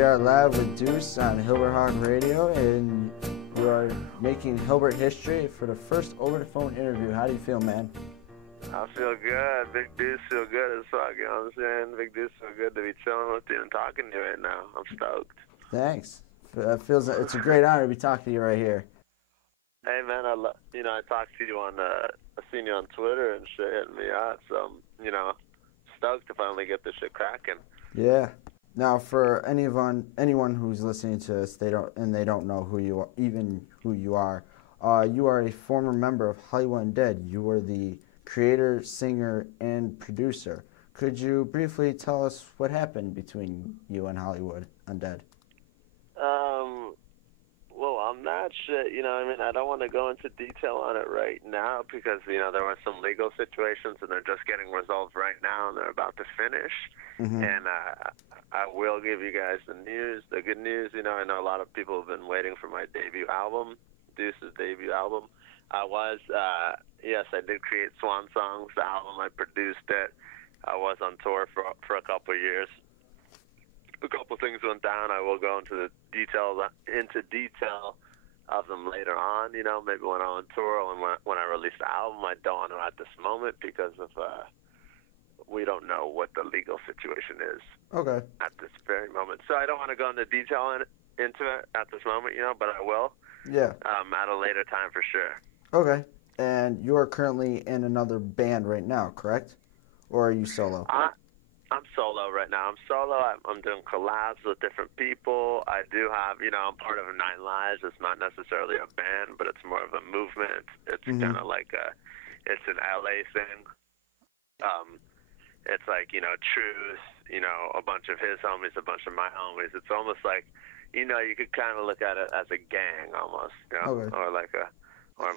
we are live with Deuce on Hilbert College Radio, and we are making Hilbert history for the first over-the-phone interview. How do you feel, man? I feel good. Big Deuce feel good as fuck, you know what I'm saying? Big Deuce feel good to be chilling with you and talking to you right now. I'm stoked. Thanks. It's a great honor to be talking to you right here. Hey, man, I talked to you I seen you on Twitter and shit hitting me up, so I'm, stoked to finally get this shit cracking. Yeah. Now, for anyone who's listening to us, they don't know who you are, even who you are. You are a former member of Hollywood Undead. You were the creator, singer, and producer. Could you briefly tell us what happened between you and Hollywood Undead? Well, on that shit, I don't want to go into detail on it right now because, there were some legal situations and they're just getting resolved right now and they're about to finish. Mm-hmm. And I will give you guys the good news. I know a lot of people have been waiting for my debut album, Deuce's debut album. Yes, I did create Swan Songs, the album. I produced it. I was on tour for a couple of years. A couple things went down. I will go into detail of them later on. Maybe when I'm on tour or when I release the album. I don't want to at this moment because of we don't know what the legal situation is. Okay. At this very moment, so I don't want to go into detail into it at this moment. But I will. Yeah. At a later time for sure. Okay. And you are currently in another band right now, correct? Or are you solo? I'm solo right now. I'm solo. I'm doing collabs with different people. I do have, I'm part of Nine Lives. It's not necessarily a band, but it's more of a movement. It's kind of like it's an LA thing. It's like, Truth, a bunch of his homies, a bunch of my homies. It's almost like, you could kind of look at it as a gang almost, Okay. or like a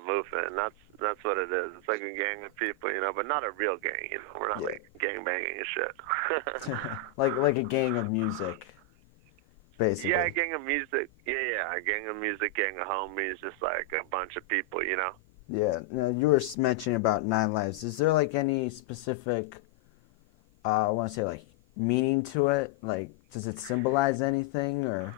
movement, and that's what it is. It's like a gang of people, but not a real gang. We're not like gang banging and shit. like a gang of music, basically. Yeah, a gang of music. Yeah, a gang of music, gang of homies, just like a bunch of people, Yeah. Now, you were mentioning about Nine Lives. Is there like any specific, I want to say like meaning to it? Like, does it symbolize anything or?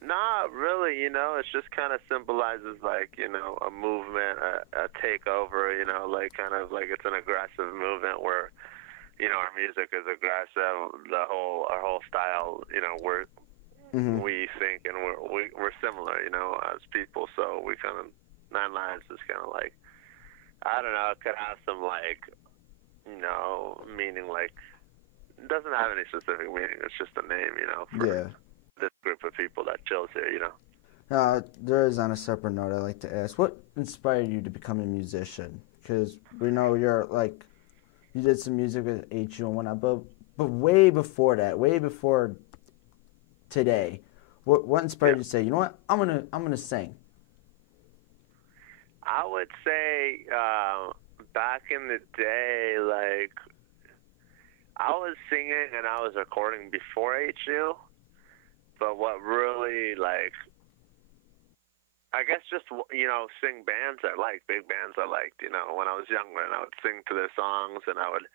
Not really, it just kind of symbolizes like, a movement, a takeover, like kind of like it's an aggressive movement where, our music is aggressive, our whole style, we think and we're similar, as people, so we kind of, Nine Lives is kind of like, I don't know, it could have some like, meaning like, it doesn't have any specific meaning, it's just a name, for this group of people that chills here, There is, on a separate note, I'd like to ask, what inspired you to become a musician? Because we know you did some music with HU and whatnot, but way before that, way before today, what inspired you to say, you know what, I'm gonna sing? I would say back in the day, like, I was singing and I was recording before HU. But what really, like, I guess just, sing bands I liked, big bands I liked, when I was younger, and I would sing to their songs, and I would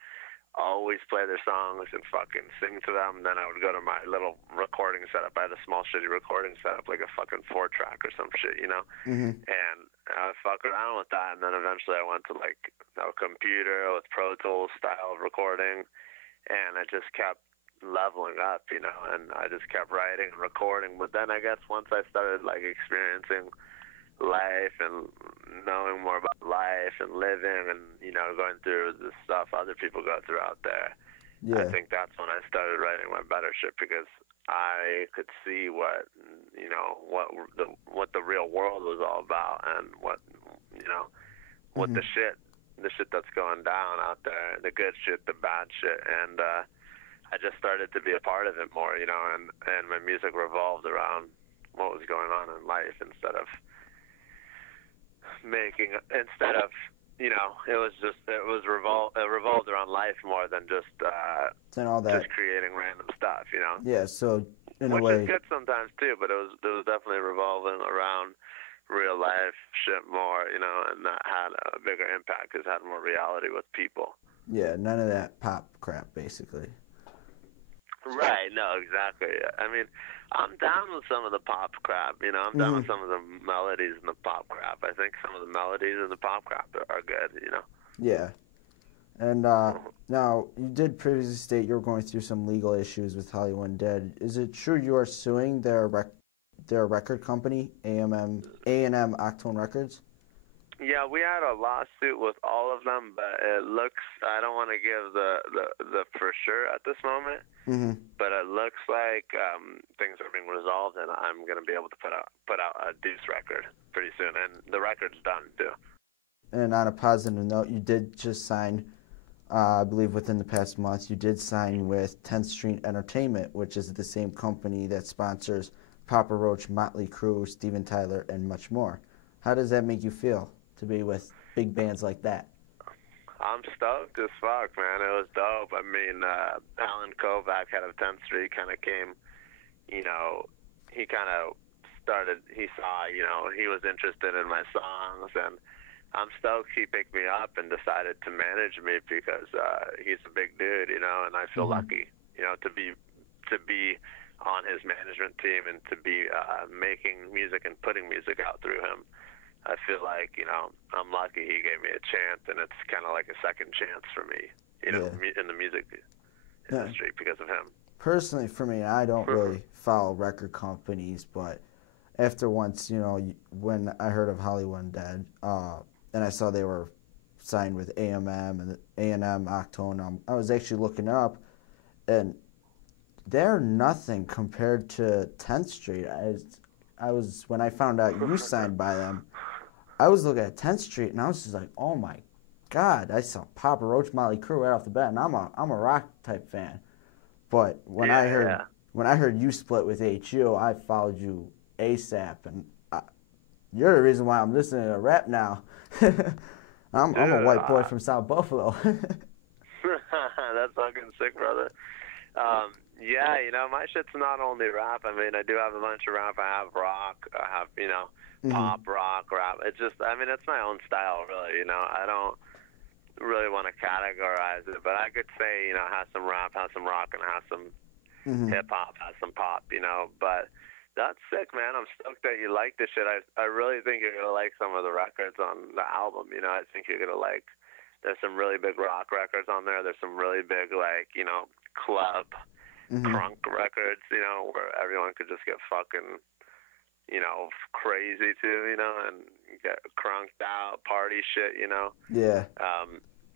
always play their songs and fucking sing to them. And then I would go to my little recording setup. I had a small shitty recording setup, like a fucking 4-track or some shit, Mm-hmm. And I would fuck around with that, and then eventually I went to, like, a computer with Pro Tools style of recording, and I just kept leveling up, and I just kept writing and recording. But then I guess once I started like experiencing life and knowing more about life and living and going through the stuff other people go through out there, I think that's when I started writing my better shit, because I could see what the real world was all about, and what the shit that's going down out there, the good shit, the bad shit, and I just started to be a part of it more, and my music revolved around what was going on in life instead of it revolved around life more than just just creating random stuff, Yeah, so in a which way, is good sometimes too, but it was definitely revolving around real life shit more, and that had a bigger impact because it had more reality with people. Yeah, none of that pop crap, basically. Right, no, exactly. I mean, I'm down with some of the pop crap, you know. I'm down with Hmm. some of the melodies in the pop crap. I think some of the melodies in the pop crap are good, you know. Yeah. And Mhm. now, you did previously state you were going through some legal issues with Hollywood Dead. Is it true you are suing their record company, A&M Octone Records? Yeah, we had a lawsuit with all of them, but it looks, I don't want to give the for sure at this moment, Mm-hmm. but it looks like things are being resolved, and I'm gonna be able to put out a Deuce record pretty soon, and the record's done too. And on a positive note, you did just sign, I believe within the past month, you did sign with 10th Street Entertainment, which is the same company that sponsors Papa Roach, Motley Crue, Steven Tyler, and much more. How does that make you feel to be with big bands like that? I'm stoked as fuck, man. It was dope. I mean, Alan Kovac, head of 10th Street, kind of came, you know, he kind of started, he saw, you know, he was interested in my songs, and I'm stoked he picked me up and decided to manage me because he's a big dude, you know, and I feel Mm-hmm. lucky, you know, to be on his management team and to be making music and putting music out through him. I feel like, you know, I'm lucky he gave me a chance, and it's kind of like a second chance for me, you know, Yeah. in the music Yeah. industry because of him. Personally, for me, I don't really follow record companies, but after once, when I heard of Hollywood Dead, and I saw they were signed with AMM and A&M Octone, I was actually looking up, and they're nothing compared to 10th Street. I was when I found out you signed by them, I was looking at 10th Street and I was just like, oh my God, I saw Papa Roach, Motley Crue right off the bat, and I'm a rock type fan. But Yeah, yeah. when I heard you split with HU, I followed you ASAP, and you're the reason why I'm listening to rap now. I'm a Dude, white boy from South Buffalo. that's fucking sick, brother. Yeah, you know, my shit's not only rap. I mean, I do have a bunch of rap. I have rock. I have, you know, Hmm. pop, rock, rap. It's just, I mean, it's my own style, really. You know, I don't really want to categorize it, but I could say, you know, it has some rap, has some rock, and it has some Hmm. hip hop, has some pop. You know, but that's sick, man. I'm stoked that you like this shit. I really think you're gonna like some of the records on the album. You know, I think you're gonna like. There's some really big rock records on there. There's some really big, like, you know, club Hmm. crunk records, you know, where everyone could just get fucking, you know, crazy too, you know, and get crunked out, party shit, you know. Yeah.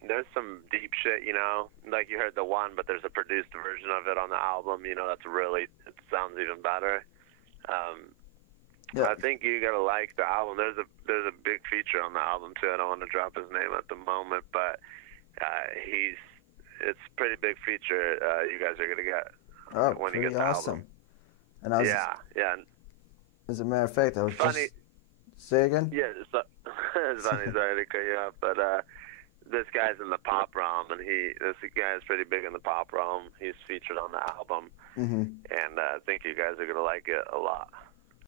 There's some deep shit, you know, like you heard the one, but there's a produced version of it on the album, you know, that's really, it sounds even better. Um, Yeah. I think you gotta like the album. There's a big feature on the album too. I don't want to drop his name at the moment, but it's a pretty big feature. You guys are gonna get Oh, when you pretty get the album. awesome. And I was, Yeah, yeah. as a matter of fact, I was Funny, just say again. yeah. It's funny. Sorry to cut you off, but this guy's in the pop realm, and this guy is pretty big in the pop realm. He's featured on the album, Hmm. and I think you guys are gonna like it a lot.